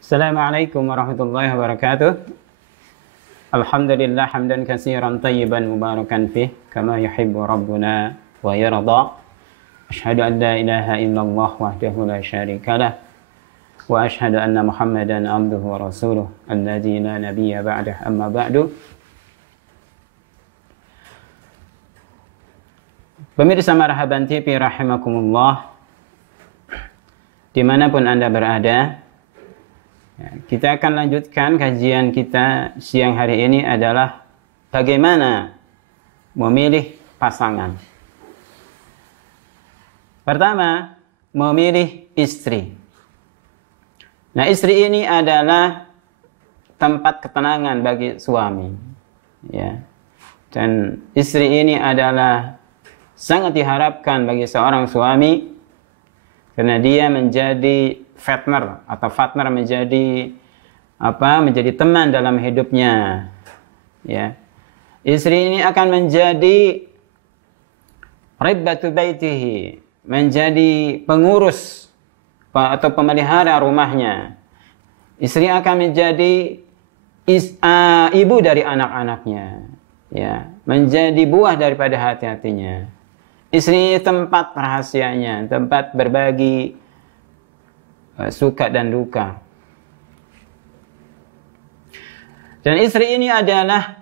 Assalamualaikum warahmatullahi wabarakatuh. Alhamdulillah hamdan katsiran tayyiban mubarakan fih kama yuhibbu rabbuna wa yarda. Asyhadu an la ilaha illallah wahdahu la syarikalah wa asyhadu anna Muhammadan abduhu wa rasuluh alladzi la nabiyya ba'dah, amma ba'du. Pemirsa Marhaban TV rahimakumullah, dimanapun Anda berada, kita akan lanjutkan kajian kita siang hari ini adalah bagaimana memilih pasangan. Pertama, memilih istri. Nah, istri ini adalah tempat ketenangan bagi suami, ya. Dan istri ini adalah sangat diharapkan bagi seorang suami karena dia menjadi partner menjadi teman dalam hidupnya, ya. Istri ini akan menjadi ribbatu baitihi, menjadi pengurus atau pemelihara rumahnya. Istri akan menjadi ibu dari anak-anaknya, ya, menjadi buah daripada hati-hatinya. Istri tempat rahasianya, tempat berbagi suka dan duka. Dan istri ini adalah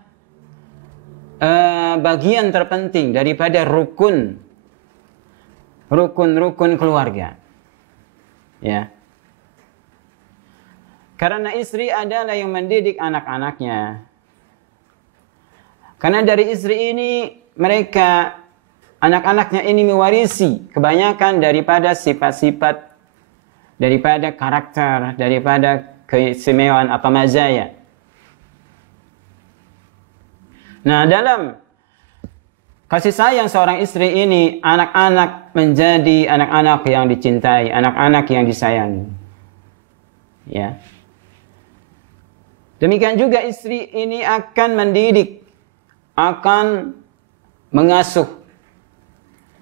bagian terpenting daripada rukun keluarga, ya. Karena istri adalah yang mendidik anak-anaknya. Karena dari istri ini anak-anaknya ini mewarisi kebanyakan daripada sifat-sifat, daripada karakter, daripada keistimewaan atau mazaya. Nah, dalam kasih sayang seorang istri ini, anak-anak menjadi anak-anak yang dicintai, anak-anak yang disayangi, ya. Demikian juga istri ini akan mendidik, akan mengasuh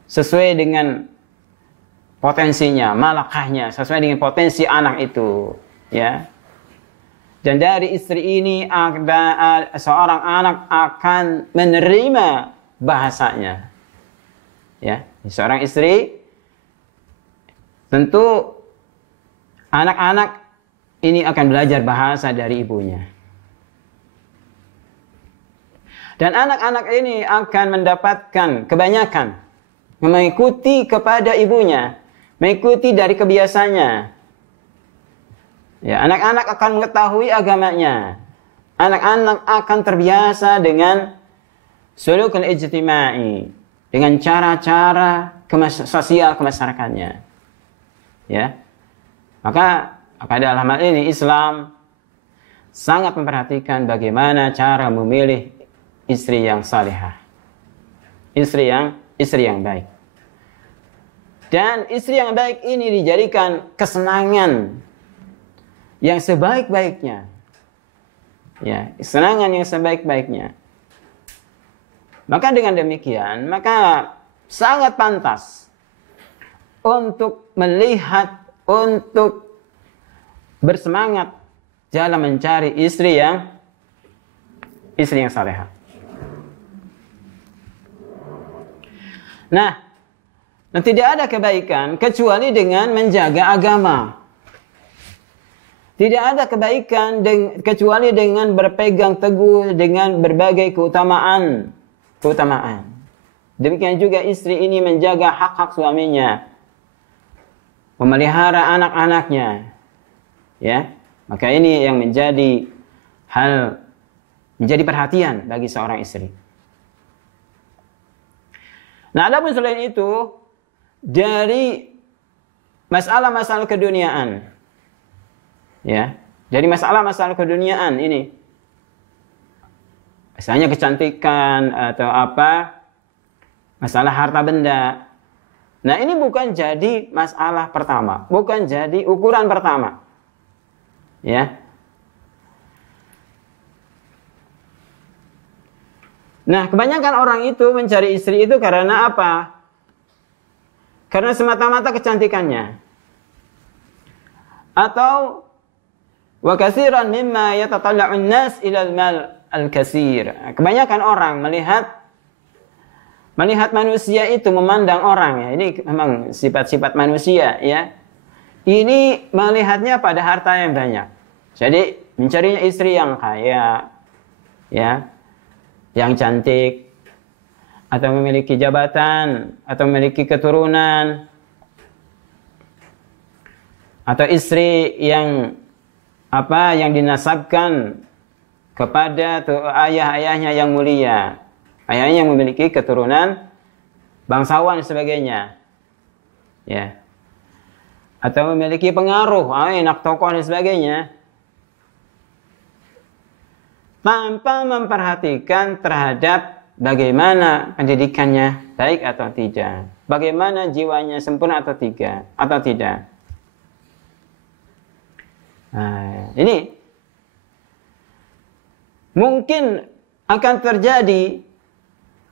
sesuai dengan potensinya, malakahnya, sesuai dengan potensi anak itu, ya. Dan dari istri ini ada seorang anak akan menerima bahasanya, ya. Seorang istri tentu anak-anak ini akan belajar bahasa dari ibunya. Dan anak-anak ini akan mendapatkan kebanyakan mengikuti kepada ibunya, mengikuti dari kebiasaannya. Ya, anak-anak akan mengetahui agamanya. Anak-anak akan terbiasa dengan sulukul ijtima'i, dengan cara-cara sosial kemasyarakatnya. Ya. Maka dalam hal ini Islam sangat memperhatikan bagaimana cara memilih istri yang salihah. Istri yang baik. Dan istri yang baik ini dijadikan kesenangan yang sebaik-baiknya. Ya, kesenangan yang sebaik-baiknya. Maka dengan demikian, maka sangat pantas untuk melihat, untuk bersemangat dalam mencari istri yang salehah. Nah, tidak ada kebaikan kecuali dengan menjaga agama. Tidak ada kebaikan kecuali dengan berpegang teguh dengan berbagai keutamaan. Demikian juga istri ini menjaga hak-hak suaminya, memelihara anak-anaknya, ya. Maka ini yang menjadi perhatian bagi seorang istri. Nah, adapun selain itu, dari masalah-masalah keduniaan, ya, dari masalah-masalah keduniaan ini, misalnya kecantikan atau masalah harta benda. Nah, ini bukan jadi masalah pertama, bukan jadi ukuran pertama, ya. Nah, kebanyakan orang itu mencari istri itu karena apa? Karena semata-mata kecantikannya. Atau Wa katsiran mimma yatatalla'un nas ila al-mal al-katsir. Kebanyakan orang melihat manusia itu memandang orang, ya. Ini memang sifat-sifat manusia, ya. Ini melihatnya pada harta yang banyak. Jadi mencarinya istri yang kaya, ya, yang cantik, atau memiliki jabatan, atau memiliki keturunan, atau istri yang dinasabkan kepada ayah-ayahnya yang mulia, ayahnya yang memiliki keturunan bangsawan dan sebagainya, ya, atau memiliki pengaruh, anak tokoh dan sebagainya, tanpa memperhatikan terhadap bagaimana pendidikannya baik atau tidak, bagaimana jiwanya sempurna atau tidak. Nah, ini mungkin akan terjadi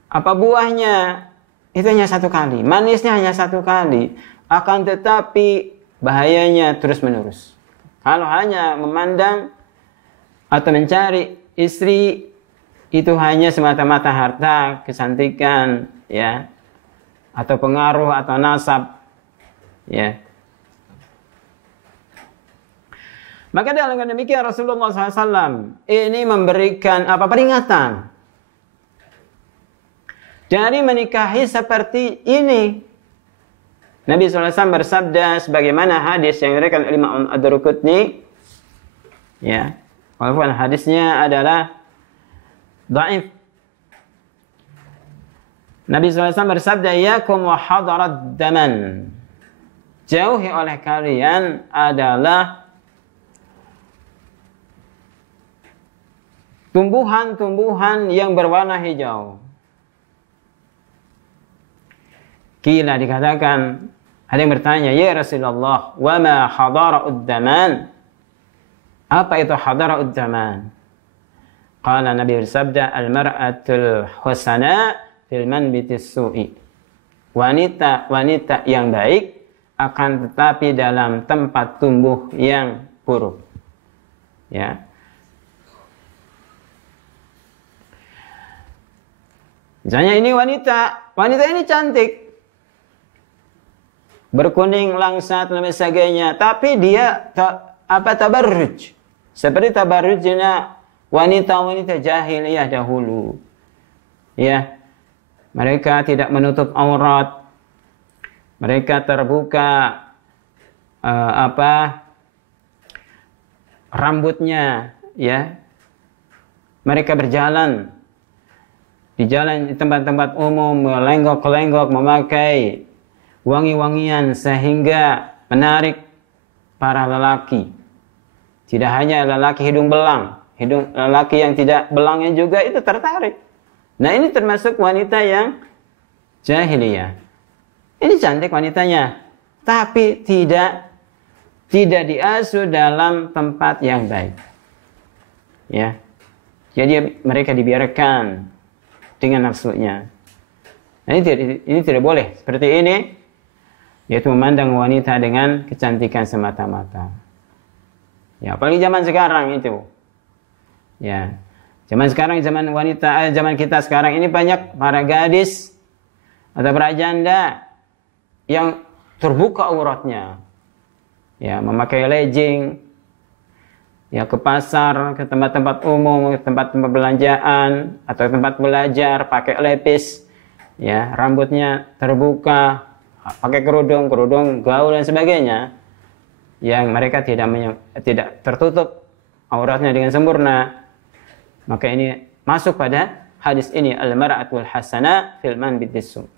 buahnya itu hanya satu kali, manisnya hanya satu kali, akan tetapi bahayanya terus menerus. Kalau hanya memandang atau mencari istri itu hanya semata-mata harta, kecantikan, ya, atau pengaruh atau nasab, ya. Maka dalam demikian Rasulullah SAW ini memberikan peringatan dari menikahi seperti ini. Nabi SAW bersabda sebagaimana hadis yang diriwayatkan oleh Imam Ad-Darqutni, ya, walaupun hadisnya adalah dhaif. Nabi SAW bersabda, yakum wa hadarat daman. Jauhi oleh kalian adalah tumbuhan-tumbuhan yang berwarna hijau. Kila dikatakan, ada yang bertanya, ya Rasulullah, wa ma hadara'ud daman? Apa itu hadara'ud daman? Qala Nabi bersabda, al-mar'atul husana fil manbitis su'i. Wanita yang baik akan tetapi dalam tempat tumbuh yang buruk. Ya. Misalnya ini wanita ini cantik, berkuning langsat dan sebagainya, tapi dia tabarruj, seperti tabarrujnya wanita-wanita jahiliyah dahulu, ya. Mereka tidak menutup aurat, mereka terbuka rambutnya, ya. Mereka berjalan di jalan, di tempat-tempat umum, melenggok-lenggok, memakai wangi-wangian sehingga menarik para lelaki. Tidak hanya lelaki hidung belang, lelaki yang tidak belangnya juga itu tertarik. Nah, ini termasuk wanita yang jahiliyah. Ini cantik wanitanya, tapi tidak diasuh dalam tempat yang baik. Ya. Jadi mereka dibiarkan dengan nafsunya. Nah, ini tidak boleh. Seperti ini, yaitu memandang wanita dengan kecantikan semata-mata. Ya, apalagi zaman sekarang itu. Ya, zaman sekarang, zaman kita sekarang ini banyak para gadis atau para janda yang terbuka auratnya. Ya, memakai legging, ya, ke pasar, ke tempat-tempat umum, ke tempat-tempat belanjaan atau tempat belajar, pakai lepis, ya, rambutnya terbuka, pakai kerudung gaul dan sebagainya, yang mereka tidak tertutup auratnya dengan sempurna. Maka ini masuk pada hadis ini, al-mar'atul hasana fil manbitis su'.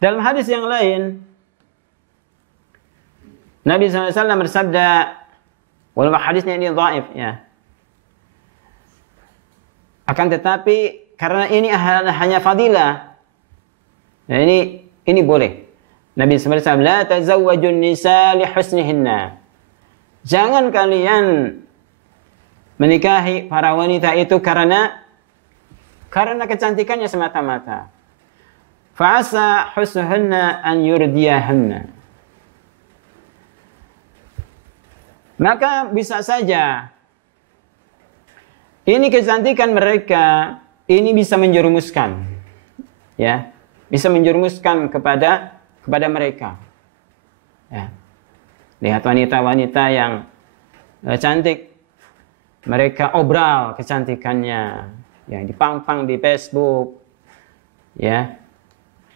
Dalam hadis yang lain, Nabi SAW bersabda, walaupun hadisnya ini dhaif, ya, akan tetapi karena ini hanya fadilah, nah ini boleh. Nabi SAW bersabda, la tazawwajun nisa li husnihinna. Jangan kalian menikahi para wanita itu karena kecantikannya semata-mata. Fa'asa husnuhunna an yurdiyahanna. Maka bisa saja ini kecantikan mereka ini bisa menjerumuskan, ya, bisa menjerumuskan kepada mereka. Ya. Lihat wanita-wanita yang cantik, mereka obral kecantikannya, ya, dipang-pang di Facebook, ya,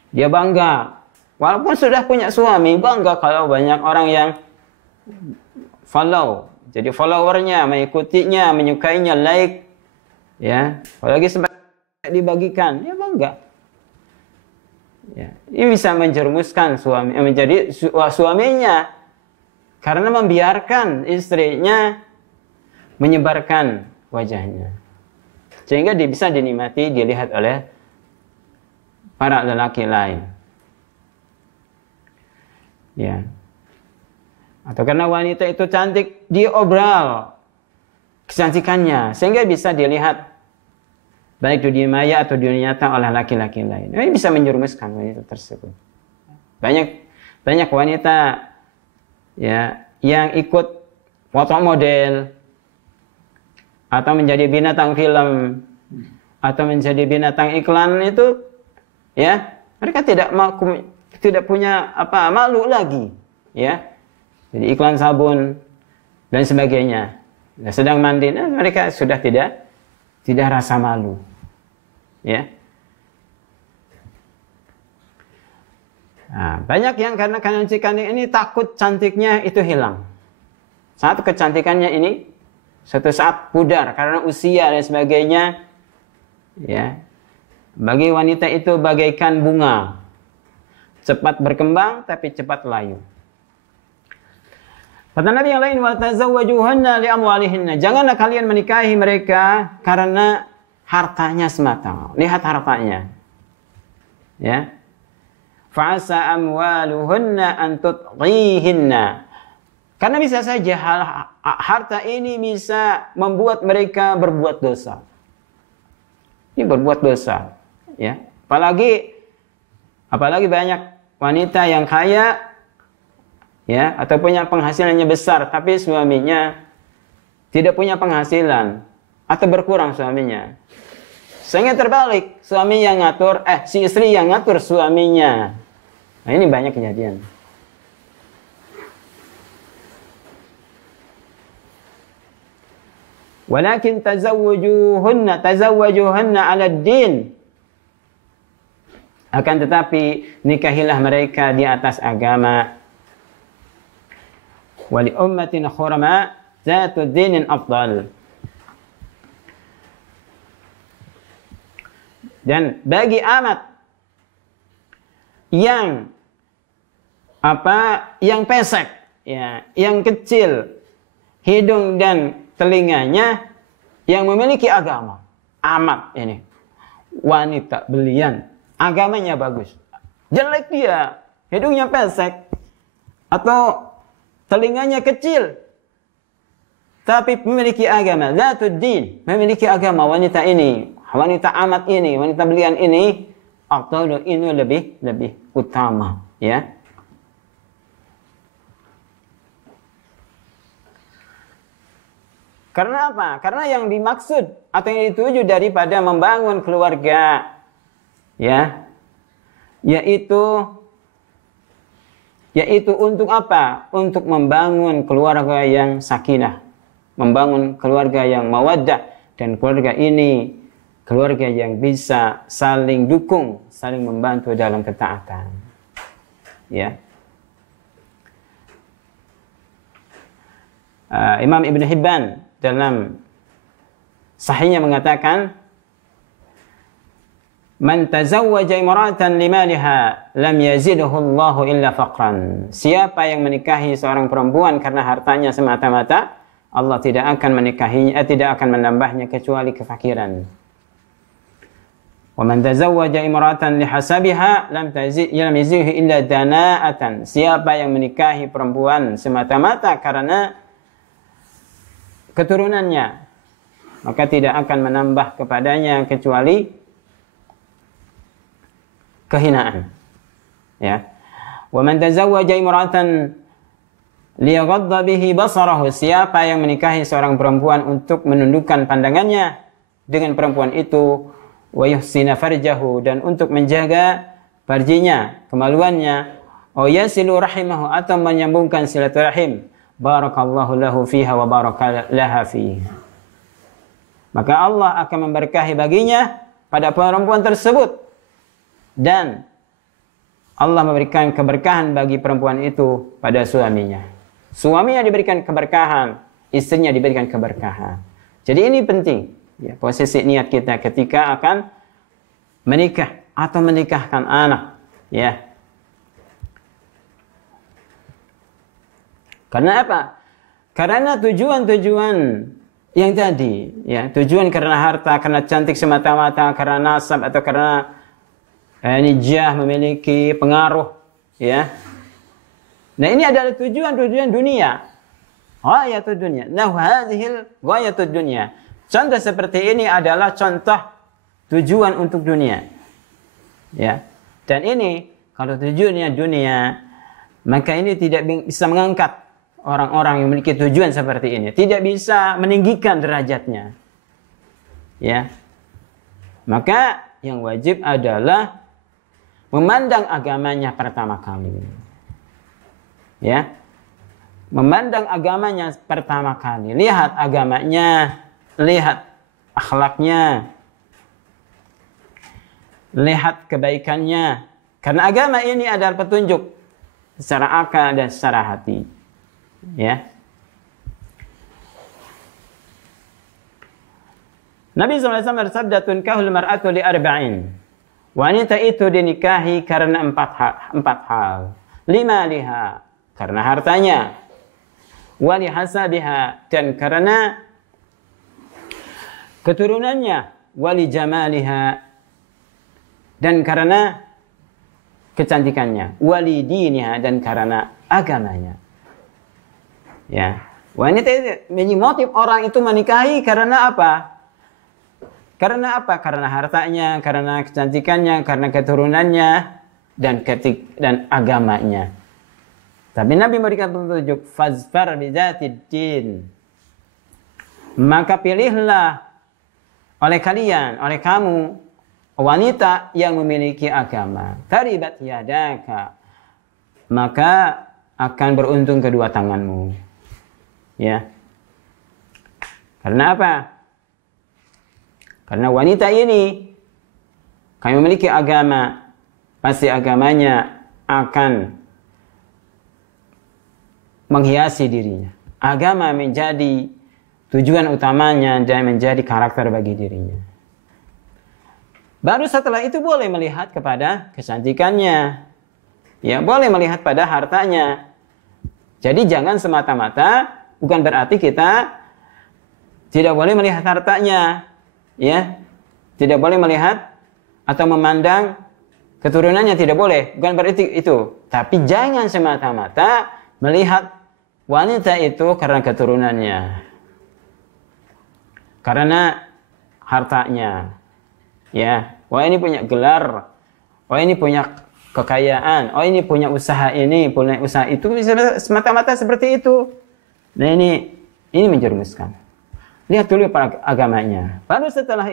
dia bangga, walaupun sudah punya suami, bangga kalau banyak orang yang follow, jadi followernya, mengikutinya, menyukainya, like, ya, apalagi sempat dibagikan, ya bangga. Ya, ini bisa menjerumuskan suami menjadi suaminya karena membiarkan istrinya menyebarkan wajahnya, sehingga dia bisa dinikmati, dilihat oleh para lelaki lain. Ya. Atau karena wanita itu cantik, diobral kecantikannya sehingga bisa dilihat baik di dunia maya atau dunia nyata oleh laki-laki lain. Ini bisa menjerumuskan wanita tersebut. Banyak wanita, ya, yang ikut foto model atau menjadi binatang film atau menjadi binatang iklan itu, ya, mereka tidak punya malu lagi, ya. Jadi iklan sabun dan sebagainya. Nah, sedang mandi, mereka sudah tidak rasa malu, ya. Nah, banyak yang karena kecantikan ini takut cantiknya itu hilang. Saat kecantikannya ini suatu saat pudar karena usia dan sebagainya, ya. Bagi wanita itu bagaikan bunga, cepat berkembang tapi cepat layu. Kata Nabi yang lain, wa tazawwajuhunna li amwalihinna. Janganlah kalian menikahi mereka karena hartanya semata. Lihat hartanya. Ya. Fa'asa amwaluhunna an tutghihinna. Karena bisa saja harta ini bisa membuat mereka berbuat dosa. Ini berbuat dosa, ya. Apalagi banyak wanita yang kaya, ya, atau punya penghasilannya besar, tapi suaminya tidak punya penghasilan atau berkurang suaminya. Sehingga terbalik, si istri yang ngatur suaminya. Nah, ini banyak kejadian. Walakin tazawwajuhunna 'ala ad-din. Akan tetapi nikahilah mereka di atas agama. Wali ummatin khurama zatu dinin afdal. Dan bagi amat yang pesek, ya, yang kecil hidung dan telinganya, yang memiliki agama, amat ini wanita belian, agamanya bagus, jelek dia, hidungnya pesek atau telinganya kecil, tapi memiliki agama, zatuddin, memiliki agama, wanita ini, wanita amat ini, wanita belian ini, afdalu, ini lebih utama, ya. Karena apa? Karena yang dimaksud atau yang dituju daripada membangun keluarga, ya, yaitu untuk apa? Untuk membangun keluarga yang sakinah, membangun keluarga yang mawaddah, dan keluarga ini keluarga yang bisa saling dukung, saling membantu dalam ketaatan, ya. Imam Ibn Hibban dalam sahihnya mengatakan, man tazawwaja imra'atan limaliha lam yazidhu Allahu illa faqran. Siapa yang menikahi seorang perempuan karena hartanya semata-mata, Allah tidak akan menikahinya, tidak akan menambahnya kecuali kefakiran. Wa man tazawwaja imra'atan lihasabiha lam yazidhu illa dana'atan. Siapa yang menikahi perempuan semata-mata karena keturunannya, maka tidak akan menambah kepadanya kecuali kehinaan, ya. Wa man tazawwaja imra'atan Liyaghadda bihi basarahu, siapa yang menikahi seorang perempuan untuk menundukkan pandangannya dengan perempuan itu, wa yuhsina farjahu, dan untuk menjaga farjinya, kemaluannya, wa yasilu rahimahu, atau menyambungkan silaturahim, barakallahu lahu fiha wa baraka laha fiha. Maka Allah akan memberkahi baginya pada perempuan tersebut, dan Allah memberikan keberkahan bagi perempuan itu pada suaminya. Suaminya diberikan keberkahan, istrinya diberikan keberkahan. Jadi ini penting, ya, posisi niat kita ketika akan menikah atau menikahkan anak, ya. Karena apa? Karena tujuan-tujuan yang tadi, ya, tujuan karena harta, karena cantik semata-mata, karena nasab, atau karena jah, memiliki pengaruh, ya. Nah, ini adalah tujuan-tujuan dunia. Ghayatud dunia. Nah, hadhil ghayatud dunia. Contoh seperti ini adalah contoh tujuan untuk dunia. Ya. Dan ini kalau tujuannya dunia, maka ini tidak bisa mengangkat orang-orang yang memiliki tujuan seperti ini. Tidak bisa meninggikan derajatnya. Ya. Maka yang wajib adalah memandang agamanya pertama kali. Ya, memandang agamanya pertama kali, lihat agamanya, lihat akhlaknya, lihat kebaikannya, karena agama ini adalah petunjuk secara akal dan secara hati, ya. Nabi SAW bersabda, tunkahul mar'atu li arba'in, wanita itu dinikahi karena empat hal. Lima liha, karena hartanya, wali hasabiha, dan karena keturunannya, wali jamaliha, dan karena kecantikannya, wali diniha, dan karena agamanya. Ya, wanita itu, motif orang itu menikahi karena apa? Karena apa? Karena hartanya, karena kecantikannya, karena keturunannya, dan agamanya. Tapi Nabi memberikan petunjuk, fazfar bizatid din. Maka pilihlah oleh kalian, oleh kamu, wanita yang memiliki agama. Taribat yadaka. Maka akan beruntung kedua tanganmu. Ya. Karena apa? Karena wanita ini, kami memiliki agama, pasti agamanya akan menghiasi dirinya. Agama menjadi tujuan utamanya dan menjadi karakter bagi dirinya. Baru setelah itu boleh melihat kepada kecantikannya. Ya, boleh melihat pada hartanya. Jadi jangan semata-mata, bukan berarti kita tidak boleh melihat hartanya. Ya. Tidak boleh melihat atau memandang keturunannya, tidak boleh. Bukan berarti itu. Tapi jangan semata-mata melihat wanita itu karena keturunannya, karena hartanya, ya. Wah, ini punya gelar, wah ini punya kekayaan, oh ini punya usaha ini, punya usaha itu, semata-mata seperti itu. Nah, ini menjerumuskan. Lihat dulu para agamanya. Baru setelah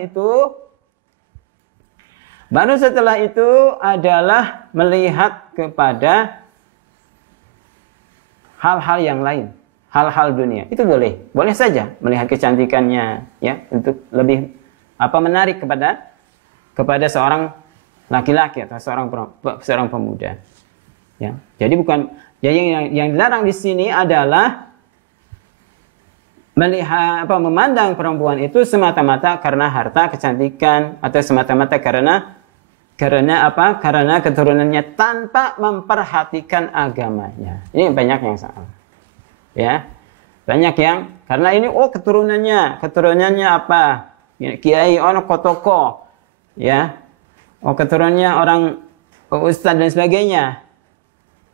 itu adalah melihat kepada hal-hal yang lain, hal-hal dunia. Itu boleh saja melihat kecantikannya, ya, untuk lebih menarik kepada seorang laki-laki atau seorang pemuda. Ya. Jadi yang dilarang di sini adalah melihat memandang perempuan itu semata-mata karena harta, kecantikan, atau semata-mata karena keturunannya tanpa memperhatikan agamanya. Ini banyak yang salah. Ya. Banyak yang karena ini keturunannya apa? Kiai, orang kotoko. Ya. Keturunannya orang ustadz dan sebagainya.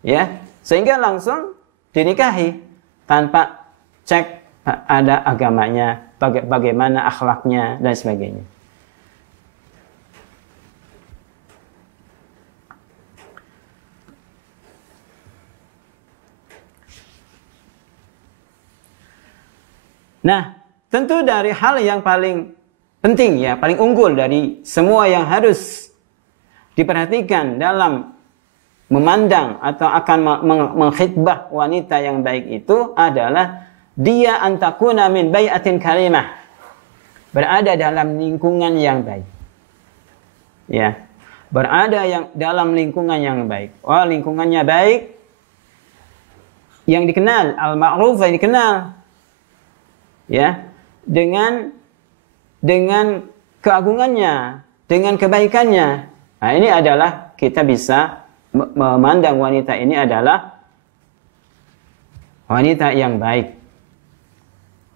Ya. Sehingga langsung dinikahi tanpa cek ada agamanya, bagaimana akhlaknya dan sebagainya. Nah, tentu dari hal yang paling penting ya, paling unggul dari semua yang harus diperhatikan dalam memandang atau akan mengkhitbah wanita yang baik itu adalah dia antakuna min bai'atin karimah, berada dalam lingkungan yang baik. Ya, berada dalam lingkungan yang baik. Oh, lingkungannya baik, yang dikenal al-ma'ruf, yang dikenal ya dengan keagungannya, dengan kebaikannya. Nah, ini adalah kita bisa memandang wanita ini adalah wanita yang baik.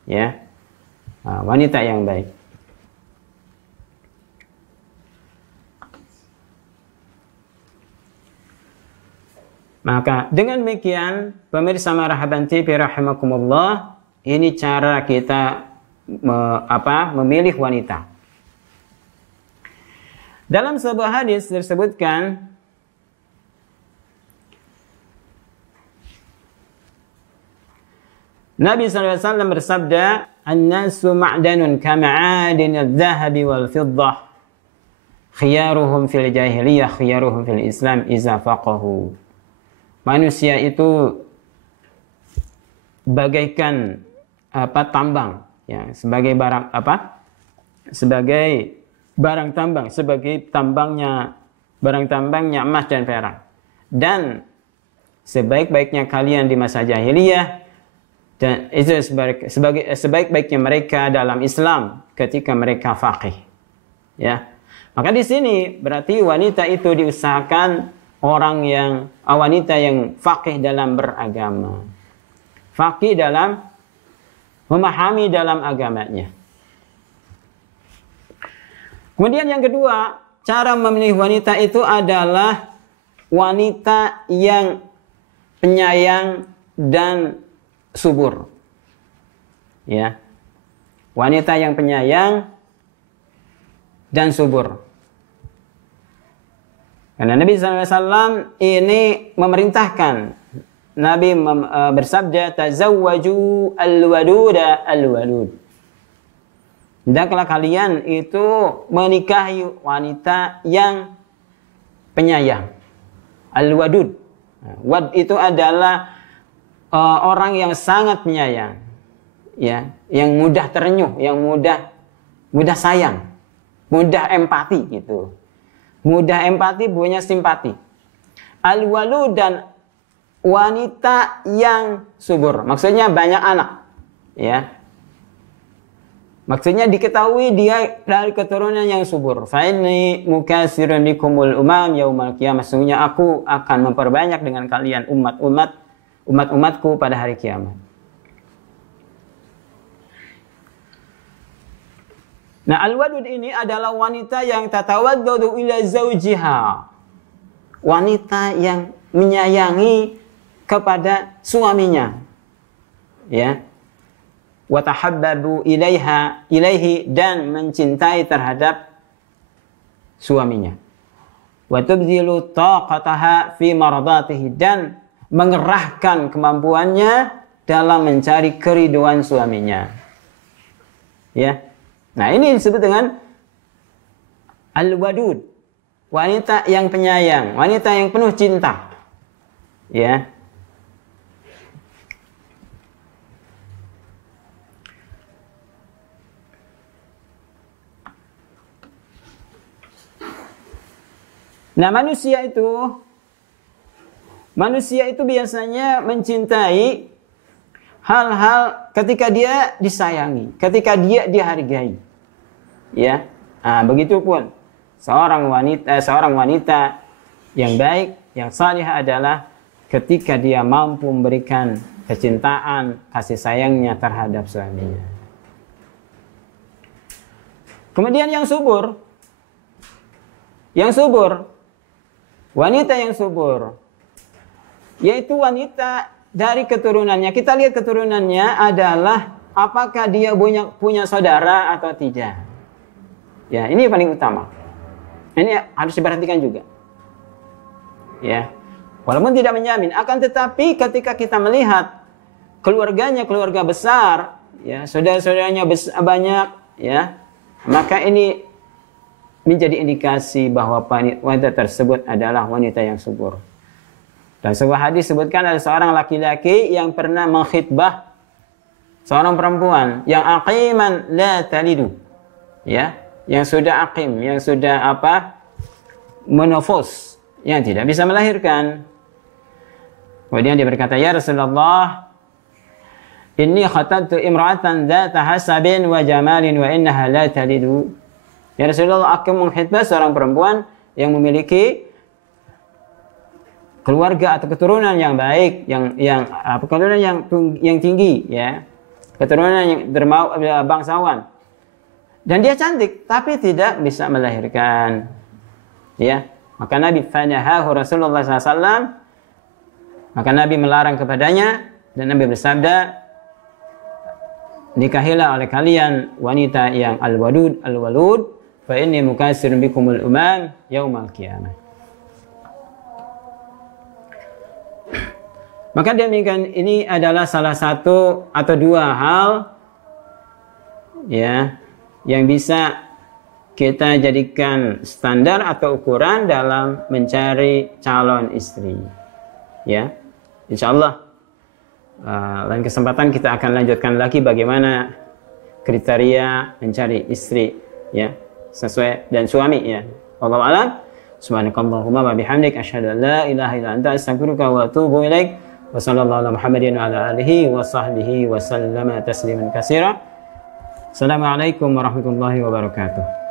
Ya. Nah, wanita yang baik. Maka dengan demikian, pemirsa Marhaban TV rahimakumullah, ini cara kita memilih wanita. Dalam sebuah hadis disebutkan Nabi SAW bersabda, "An-nasu ma'danun kama'adin al-dhahabi wal-fiddah. Khiyaruhum fil jahiliyah, khiyaruhum fil Islam iza faqahu." Manusia itu bagaikan tambang, ya, sebagai barang sebagai barang tambang, sebagai barang tambangnya emas dan perak. Dan sebaik-baiknya kalian di masa jahiliyah, dan itu sebaik-baiknya mereka dalam Islam ketika mereka faqih. Ya. Maka di sini berarti wanita itu diusahakan wanita yang faqih dalam beragama. Faqih dalam memahami dalam agamanya. Kemudian yang kedua, cara memilih wanita itu adalah wanita yang penyayang dan subur. Ya. Wanita yang penyayang dan subur. Karena Nabi SAW ini memerintahkan, Nabi bersabda, "Tazawwaju al-waluda al-walud." Hendaklah kalian itu menikahi wanita yang penyayang. Al-wadud. Wad itu adalah orang yang sangat penyayang, ya, yang mudah terenyuh, yang mudah sayang, mudah empati gitu. Mudah empati, punya simpati. Al-walud dan wanita yang subur. Maksudnya banyak anak. Ya. Maksudnya diketahui dia dari keturunan yang subur. Fa inni mukatsirun bikumul umam yaumal qiyamah. Sesungguhnya aku akan memperbanyak dengan kalian umat-umatku pada hari kiamat. Nah, al-wadud ini adalah wanita yang tatawaddadu ila zawjiha. Wanita yang menyayangi kepada suaminya. Ya. Wa tahabbabu ilaihi dan mencintai terhadap suaminya. Wa tubzilu taqataha fi maradatihi dan mengerahkan kemampuannya dalam mencari keriduan suaminya. Ya. Nah, ini disebut dengan al-wadud. Wanita yang penyayang, wanita yang penuh cinta. Ya. Nah, manusia itu biasanya mencintai hal-hal ketika dia disayangi, ketika dia dihargai. Ya. Nah, begitupun seorang wanita yang baik, yang salihah adalah ketika dia mampu memberikan kecintaan, kasih sayangnya terhadap suaminya. Kemudian yang subur, wanita yang subur, yaitu wanita dari keturunannya. Kita lihat keturunannya adalah apakah dia punya saudara atau tidak. Ya, ini paling utama. Ini harus diperhatikan juga. Ya, walaupun tidak menjamin, akan tetapi ketika kita melihat keluarganya keluarga besar, ya, saudara-saudaranya banyak, ya, maka ini menjadi indikasi bahwa wanita tersebut adalah wanita yang subur. Dan sebuah hadis sebutkan ada seorang laki-laki yang pernah mengkhitbah seorang perempuan yang aqiman la talidu, ya, yang sudah aqim, yang sudah menofos, yang tidak bisa melahirkan. Kemudian dia berkata, ya Rasulullah, inni khatabtu imra'atan dzata hasabin wa jamalin wa innaha la talidu. Ya Rasulullah, aku mengkhitbah seorang perempuan yang memiliki keluarga atau keturunan yang baik, keturunan yang tinggi, ya, keturunan yang bangsawan, dan dia cantik tapi tidak bisa melahirkan, ya. Maka Nabi fanahahu Rasulullah SAW, maka Nabi melarang kepadanya, dan Nabi bersabda, nikahilah oleh kalian wanita yang al-walud fa inni mukatsirun bikumul umam yaumal qiyamah. Maka demikian, ini adalah salah satu atau dua hal, ya, yang bisa kita jadikan standar atau ukuran dalam mencari calon istri, ya. Insyaallah lain kesempatan kita akan lanjutkan lagi bagaimana kriteria mencari istri, ya, sesuai dan suami, ya. Wallahu a'lam. Subhanakallahumma wa bihamdik asyhadu an la ilaha illa anta astaghfiruka wa atubu ilaik. Wa sallallahu ala Muhammadin wa ala alihi wa sahbihi wa sallama tasliman katsira. Assalamualaikum warahmatullahi wabarakatuh.